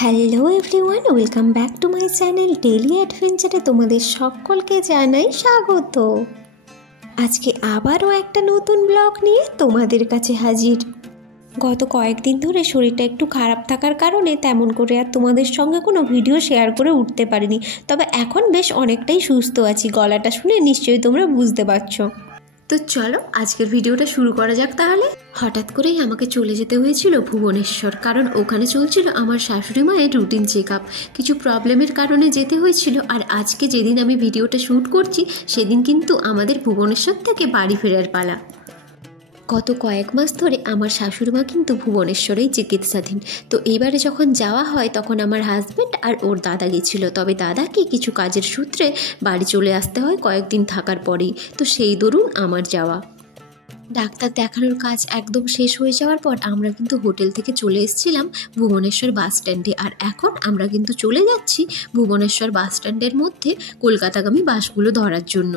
Hello everyone, welcome back to my channel daily অ্যাডভেঞ্চারে তোমাদের সকলকে জানাই স্বাগত। আজকে আবারও একটা নতুন ব্লগ নিয়ে তোমাদের কাছে হাজির। গত কয়েকদিন ধরে শরীরটা একটু খারাপ থাকার কারণে তেমন করে আর তোমাদের সঙ্গে কোনো ভিডিও শেয়ার করে উঠতে পারিনি, তবে এখন বেশ অনেকটাই সুস্থ আছি। গলাটা শুনে নিশ্চয়ই তোমরা বুঝতে পারছো। তো চলো আজকের ভিডিওটা শুরু করা যাক। তাহলে হঠাৎ করেই আমাকে চলে যেতে হয়েছিল ভুবনেশ্বর, কারণ ওখানে চলছিল আমার শাশুড়ি মায়ের রুটিন চেক আপ। কিছু প্রবলেমের কারণে যেতে হয়েছিল, আর আজকে যেদিন আমি ভিডিওটা শ্যুট করছি সেদিন কিন্তু আমাদের ভুবনেশ্বর থেকে বাড়ি ফেরার পালা। গত কয়েক মাস ধরে আমার শাশুড়ি মা কিন্তু ভুবনেশ্বরেই চিকিৎসাধীন। তো এইবারে যখন যাওয়া হয় তখন আমার হাজব্যান্ড আর ওর দাদা গেছিল, তবে দাদাকে কিছু কাজের সূত্রে বাড়ি চলে আসতে হয় কয়েকদিন থাকার পরেই। তো সেই দরুন আমার যাওয়া। ডাক্তার দেখানোর কাজ একদম শেষ হয়ে যাওয়ার পর আমরা কিন্তু হোটেল থেকে চলে এসেছিলাম ভুবনেশ্বর বাস স্ট্যান্ডে, আর এখন আমরা কিন্তু চলে যাচ্ছি ভুবনেশ্বর বাস স্ট্যান্ডের মধ্যে কলকাতাগামী বাসগুলো ধরার জন্য।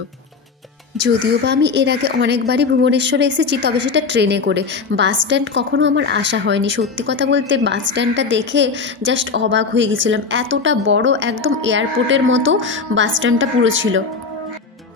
যদিও বা আমি এর আগে অনেকবারই ভুবনেশ্বরে এসেছি, তবে সেটা ট্রেনে করে। বাস স্ট্যান্ড কখনো আমার আসা হয়নি। সত্যি কথা বলতে বাস স্ট্যান্ডটা দেখে জাস্ট অবাক হয়ে গেছিলাম। এতটা বড়, একদম এয়ারপোর্টের মতো বাস স্ট্যান্ডটা পুরো ছিল।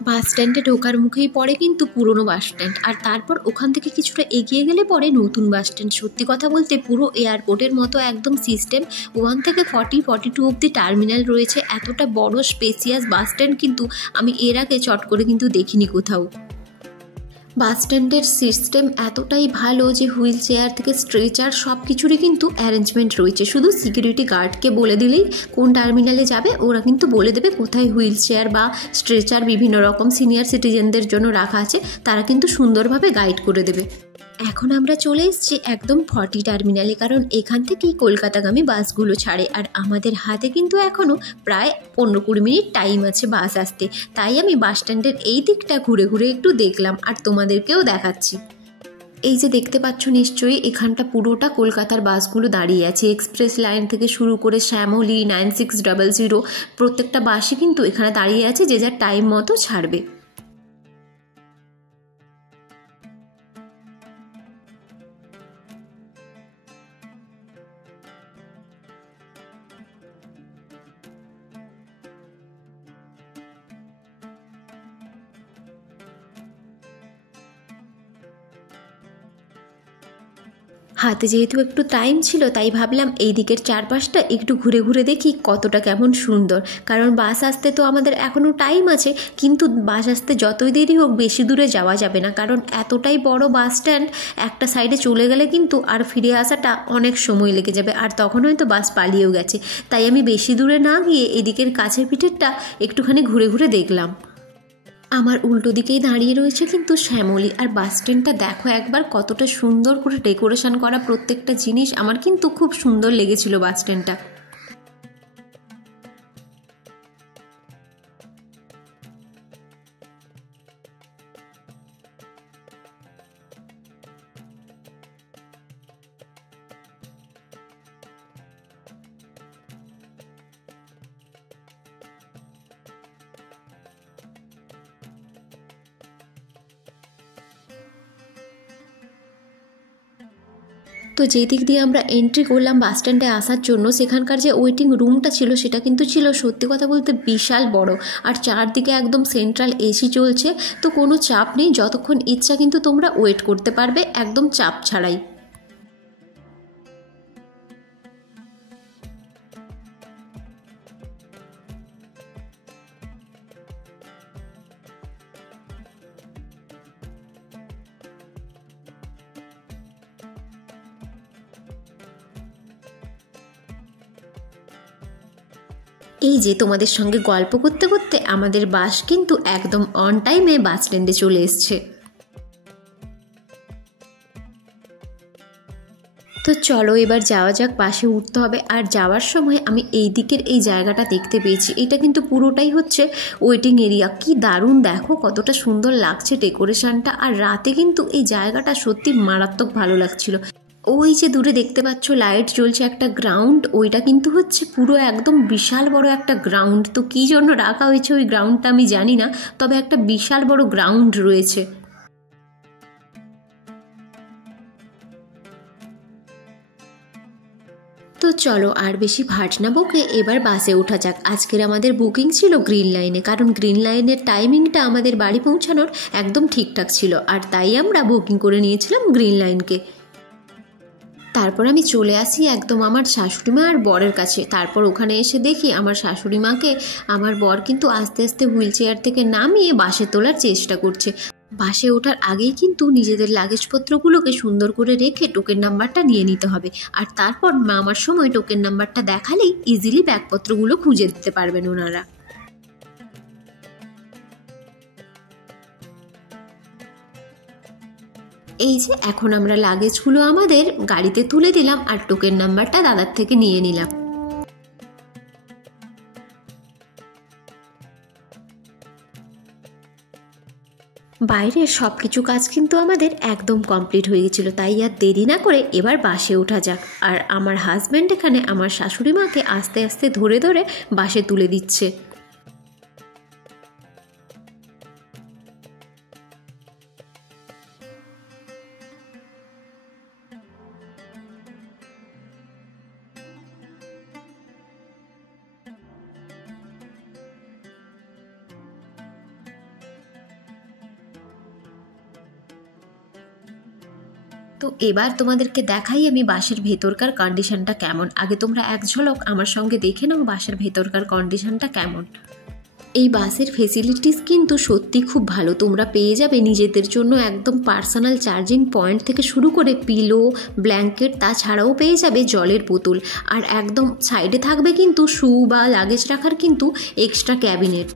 বাস স্ট্যান্ডে ঢোকার মুখেই পড়ে কিন্তু পুরনো বাস স্ট্যান্ড, আর তারপর ওখান থেকে কিছুটা এগিয়ে গেলে পরে নতুন বাস স্ট্যান্ড। সত্যি কথা বলতে পুরো এয়ারপোর্টের মতো একদম সিস্টেম। 1 থেকে 42 অবধি টার্মিনাল রয়েছে। এতটা বড় স্পেসিয়াস বাস স্ট্যান্ড কিন্তু আমি এর আগে চট করে কিন্তু দেখিনি কোথাও। বাস স্ট্যান্ডের সিস্টেম এতটাই ভালো যে হুইল চেয়ার থেকে স্ট্রেচার সব কিছুরই কিন্তু অ্যারেঞ্জমেন্ট রয়েছে। শুধু সিকিউরিটি গার্ডকে বলে দিলেই কোন টার্মিনালে যাবে, ওরা কিন্তু বলে দেবে কোথায় হুইল চেয়ার বা স্ট্রেচার বিভিন্ন রকম সিনিয়র সিটিজেনদের জন্য রাখা আছে, তারা কিন্তু সুন্দরভাবে গাইড করে দেবে। এখন আমরা চলে এসেছি একদম 40 টার্মিনালে, কারণ এখান থেকেই কলকাতাগামী বাসগুলো ছাড়ে, আর আমাদের হাতে কিন্তু এখনও প্রায় 15-20 মিনিট টাইম আছে বাস আসতে। তাই আমি বাস স্ট্যান্ডের এই দিকটা ঘুরে ঘুরে একটু দেখলাম আর তোমাদেরকেও দেখাচ্ছি। এই যে দেখতে পাচ্ছ নিশ্চয়ই, এখানটা পুরোটা কলকাতার বাসগুলো দাঁড়িয়ে আছে। এক্সপ্রেস লাইন থেকে শুরু করে শ্যামলী, 9600 প্রত্যেকটা বাসই কিন্তু এখানে দাঁড়িয়ে আছে, যে যার টাইম মতো ছাড়বে। হাতে যেহেতু একটু টাইম ছিল, তাই ভাবলাম এই দিকের চারপাশটা একটু ঘুরে ঘুরে দেখি কতটা কেমন সুন্দর। কারণ বাস আসতে তো আমাদের এখনও টাইম আছে, কিন্তু বাস আসতে যতই দেরি হোক বেশি দূরে যাওয়া যাবে না, কারণ এতটাই বড় বাস স্ট্যান্ড। একটা সাইডে চলে গেলে কিন্তু আর ফিরে আসাটা অনেক সময় লেগে যাবে, আর তখন হয়তো বাস পালিয়েও গেছে। তাই আমি বেশি দূরে না গিয়ে এদিকের কাছের পিঠেরটা একটুখানি ঘুরে ঘুরে দেখলাম। আমার উল্টো দিকেই দাঁড়িয়ে রয়েছে কিন্তু শ্যামলী, আর বাস স্ট্যান্ডটা দেখো একবার কতটা সুন্দর করে ডেকোরেশন করা। প্রত্যেকটা জিনিস আমার কিন্তু খুব সুন্দর লেগেছিল বাস স্ট্যান্ডটা। তো যেই দিক দিয়ে আমরা এন্ট্রি করলাম বাস স্ট্যান্ডে আসার জন্য, সেখানকার যে ওয়েটিং রুমটা ছিল সেটা কিন্তু ছিল সত্যি কথা বলতে বিশাল বড়, আর চারদিকে একদম সেন্ট্রাল এসি চলছে। তো কোনো চাপ নেই, যতক্ষণ ইচ্ছা কিন্তু তোমরা ওয়েট করতে পারবে একদম চাপ ছাড়াই। এই যে তোমাদের সঙ্গে গল্প করতে করতে আমাদের বাস কিন্তু একদম অন টাইমে বাস স্ট্যান্ডে চলে এসছে। তো চলো এবার যাওয়া যাক, বাসে উঠতে হবে। আর যাওয়ার সময় আমি এই দিকের এই জায়গাটা দেখতে পেয়েছি, এটা কিন্তু পুরোটাই হচ্ছে ওয়েটিং এরিয়া। কি দারুণ, দেখো কতটা সুন্দর লাগছে ডেকোরেশনটা, আর রাতে কিন্তু এই জায়গাটা সত্যি মারাত্মক ভালো লাগছিল। ওই যে দূরে দেখতে পাচ্ছ লাইট জ্বলছে একটা গ্রাউন্ড, ওইটা কিন্তু হচ্ছে পুরো একদম বিশাল বড় একটা গ্রাউন্ড। তো কী জন্য রাখা হয়েছে ওই গ্রাউন্ডটা আমি জানি না, তবে একটা বিশাল বড় গ্রাউন্ড রয়েছে। তো তো চলো আর বেশি ভাট না বকে এবার বাসে ওঠা যাক। আজকের আমাদের বুকিং ছিল গ্রিন লাইনে, কারণ গ্রিন লাইনের টাইমিংটা আমাদের বাড়ি পৌঁছানোর একদম ঠিকঠাক ছিল, আর তাই আমরা বুকিং করে নিয়েছিলাম গ্রিন লাইনকে। তারপর আমি চলে আসি একদম আমার শাশুড়ি মা আর বরের কাছে। তারপর ওখানে এসে দেখি আমার শাশুড়ি মাকে আমার বর কিন্তু আস্তে আস্তে হুইল চেয়ার থেকে নামিয়ে বাসে তোলার চেষ্টা করছে। বাসে ওঠার আগেই কিন্তু নিজেদের লাগেজপত্রগুলোকে সুন্দর করে রেখে টোকেন নাম্বারটা নিয়ে নিতে হবে, আর তারপর নামার সময় টোকেন নাম্বারটা দেখালেই ইজিলি ব্যাগপত্রগুলো খুঁজে দিতে পারবেন ওনারা। এই যে এখন আমরা লাগেজগুলো আমাদের গাড়িতে তুলে দিলাম আর টোকেন নাম্বারটা দাদার থেকে নিয়ে নিলাম। বাইরের সব কিছু কাজ কিন্তু আমাদের একদম কমপ্লিট হয়ে গেছিলো, তাই আর দেরি না করে এবার বাসে ওঠা যাক। আর আমার হাজব্যান্ড এখানে আমার শাশুড়ি মাকে আস্তে আস্তে ধরে ধরে বাসে তুলে দিচ্ছে। তো এবার তোমাদেরকে দেখাই আমি বাসের ভেতরকার কন্ডিশনটা কেমন। আগে তোমরা এক ঝলক আমার সঙ্গে দেখে নাও বাসের ভেতরকার কন্ডিশনটা কেমন। এই বাসের ফেসিলিটিস কিন্তু সত্যি খুব ভালো। তোমরা পেয়ে যাবে নিজেদের জন্য একদম পার্সোনাল চার্জিং পয়েন্ট থেকে শুরু করে পিলো, ব্ল্যাঙ্কেট, তাছাড়াও পেয়ে যাবে জলের বোতল, আর একদম সাইডে থাকবে কিন্তু শু বা লাগেজ রাখার কিন্তু এক্সট্রা ক্যাবিনেট।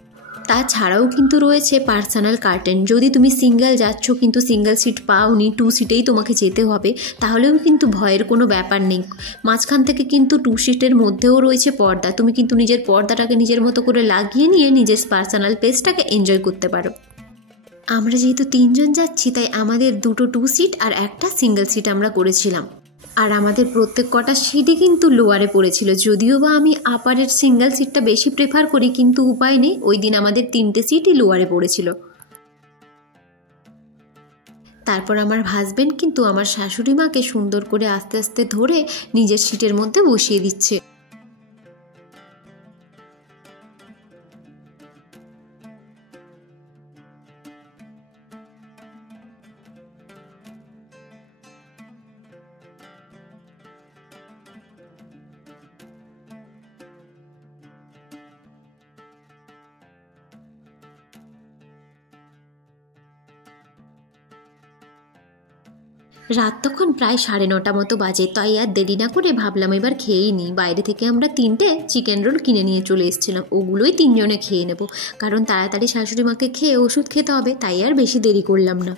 তাছাড়াও কিন্তু রয়েছে পার্সোনাল কার্টেন। যদি তুমি সিঙ্গেল যাচ্ছ কিন্তু সিঙ্গেল সিট পাওনি, 2 সিটেই তোমাকে যেতে হবে, তাহলেও কিন্তু ভয়ের কোনো ব্যাপার নেই। মাঝখান থেকে কিন্তু 2 সিটের মধ্যেও রয়েছে পর্দা, তুমি কিন্তু নিজের পর্দাটাকে নিজের মতো করে লাগিয়ে নিয়ে নিজের পার্সোনাল স্পেসটাকে এনজয় করতে পারো। আমরা যেহেতু 3 জন যাচ্ছি তাই আমাদের 2টো 2 সিট আর একটা সিঙ্গেল সিট আমরা করেছিলাম, আর আমাদের প্রত্যেক কটা সিটই কিন্তু লোয়ারে পড়েছিল। যদিও বা আমি আপারের সিঙ্গেল সিটটা বেশি প্রেফার করি, কিন্তু উপায় নেই, ওই দিন আমাদের 3টে সিটই লোয়ারে পড়েছিল। তারপর আমার হাজবেন্ড কিন্তু আমার শাশুড়ি মাকে সুন্দর করে আস্তে আস্তে ধরে নিজের সিটের মধ্যে বসিয়ে দিচ্ছে। রাত তখন প্রায় 9:30 মতো বাজে, তাই আর দেরি না করে ভাবলাম এবার খেয়েই নিই। বাইরে থেকে আমরা 3টে চিকেন রোল কিনে নিয়ে চলে এসেছিলাম, ওগুলোই 3 জনে খেয়ে নেব, কারণ তাড়াতাড়ি শাশুড়ি মাকে খেয়ে ওষুধ খেতে হবে, তাই আর বেশি দেরি করলাম না।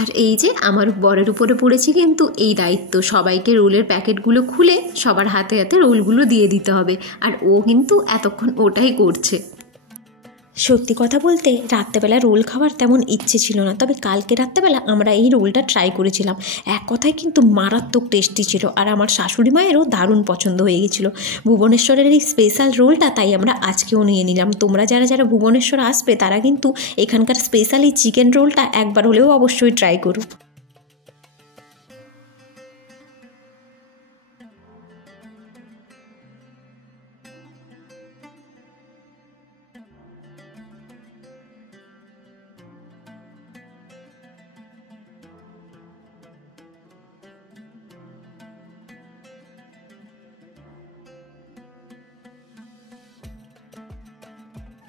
আর এই যে আমার বরের উপরে পড়েছে কিন্তু এই দায়িত্ব, সবাইকে রোলের প্যাকেটগুলো খুলে সবার হাতে হাতে রোলগুলো দিয়ে দিতে হবে, আর ও কিন্তু এতক্ষণ ওটাই করছে। সত্যি কথা বলতে রাত্রেবেলা রোল খাওয়ার তেমন ইচ্ছে ছিল না, তবে কালকে রাত্রেবেলা আমরা এই রোলটা ট্রাই করেছিলাম। এক কথায় কিন্তু মারাত্মক টেস্টি ছিল, আর আমার শাশুড়ি মায়েরও দারুণ পছন্দ হয়ে গেছিলো ভুবনেশ্বরের এই স্পেশাল রোলটা, তাই আমরা আজকেও নিয়ে নিলাম। তোমরা যারা যারা ভুবনেশ্বর আসবে তারা কিন্তু এখানকার স্পেশাল এই চিকেন রোলটা একবার হলেও অবশ্যই ট্রাই করো।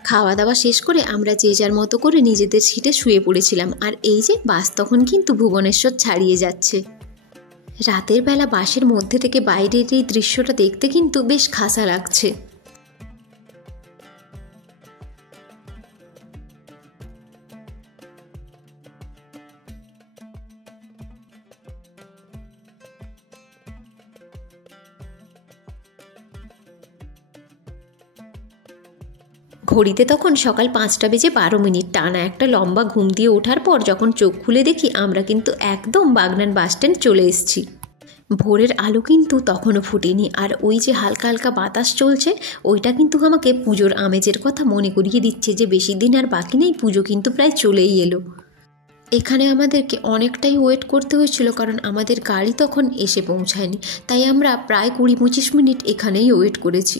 খাওয়া দাওয়া শেষ করে আমরা যে যার মতো করে নিজেদের সিটে শুয়ে পড়েছিলাম, আর এই যে বাস তখন কিন্তু ভুবনেশ্বর ছাড়িয়ে যাচ্ছে। রাতের বেলা বাসের মধ্যে থেকে বাইরের এই দৃশ্যটা দেখতে কিন্তু বেশ খাসা লাগছে। ঘড়িতে তখন সকাল 5:12 টানা একটা লম্বা ঘুম দিয়ে ওঠার পর যখন চোখ খুলে দেখি আমরা কিন্তু একদম বাগনান বাসস্ট্যান্ড চলে এসেছি। ভোরের আলো কিন্তু তখনও ফুটেনি, আর ওই যে হালকা হালকা বাতাস চলছে ওইটা কিন্তু আমাকে পুজোর আমেজের কথা মনে করিয়ে দিচ্ছে যে বেশি দিন আর বাকি নেই, পুজো কিন্তু প্রায় চলেই এলো। এখানে আমাদেরকে অনেকটাই ওয়েট করতে হয়েছিল, কারণ আমাদের গাড়ি তখন এসে পৌঁছায়নি। তাই আমরা প্রায় 20-25 মিনিট এখানেই ওয়েট করেছি।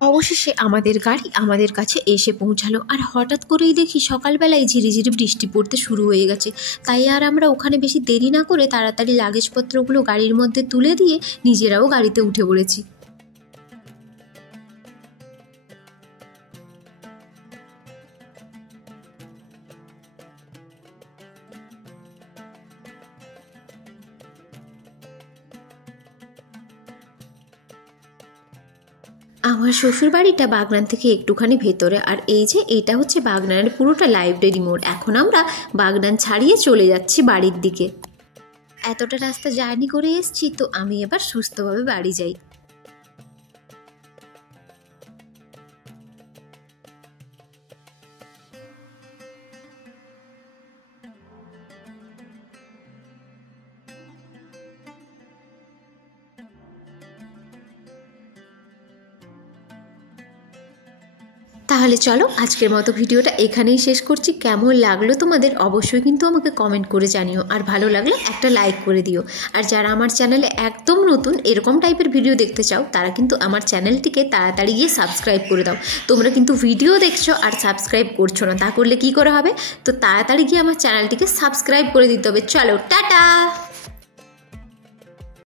অবশেষে আমাদের গাড়ি আমাদের কাছে এসে পৌঁছালো। আর হঠাৎ করেই দেখি সকালবেলায় ঝিরিঝিরি বৃষ্টি পড়তে শুরু হয়ে গেছে। তাই আর আমরা ওখানে বেশি দেরি না করে তাড়াতাড়ি লাগেজপত্রগুলো গাড়ির মধ্যে তুলে দিয়ে নিজেরাও গাড়িতে উঠে পড়েছি। আমার শ্বশুর বাড়িটা বাগনান থেকে একটুখানি ভেতরে, আর এই যে এটা হচ্ছে বাগনানের পুরোটা লাইব্রেরি মোড়। এখন আমরা বাগনান ছাড়িয়ে চলে যাচ্ছি বাড়ির দিকে। এতটা রাস্তা জার্নি করে এসেছি, তো আমি এবার সুস্থভাবে বাড়ি যাই। তাহলে চলো আজকের মতো ভিডিওটা এখানেই শেষ করছি। কেমন লাগলো তোমাদের অবশ্যই কিন্তু আমাকে কমেন্ট করে জানিও, আর ভালো লাগলে একটা লাইক করে দিও। আর যারা আমার চ্যানেলে একদম নতুন এরকম টাইপের ভিডিও দেখতে চাও, তারা কিন্তু আমার চ্যানেলটিকে তাড়াতাড়ি গিয়ে সাবস্ক্রাইব করে দাও। তোমরা কিন্তু ভিডিও দেখছো আর সাবস্ক্রাইব করছো না, তা করলে কি করে হবে? তো তাড়াতাড়ি গিয়ে আমার চ্যানেলটিকে সাবস্ক্রাইব করে দিতে হবে। চলো টাটা।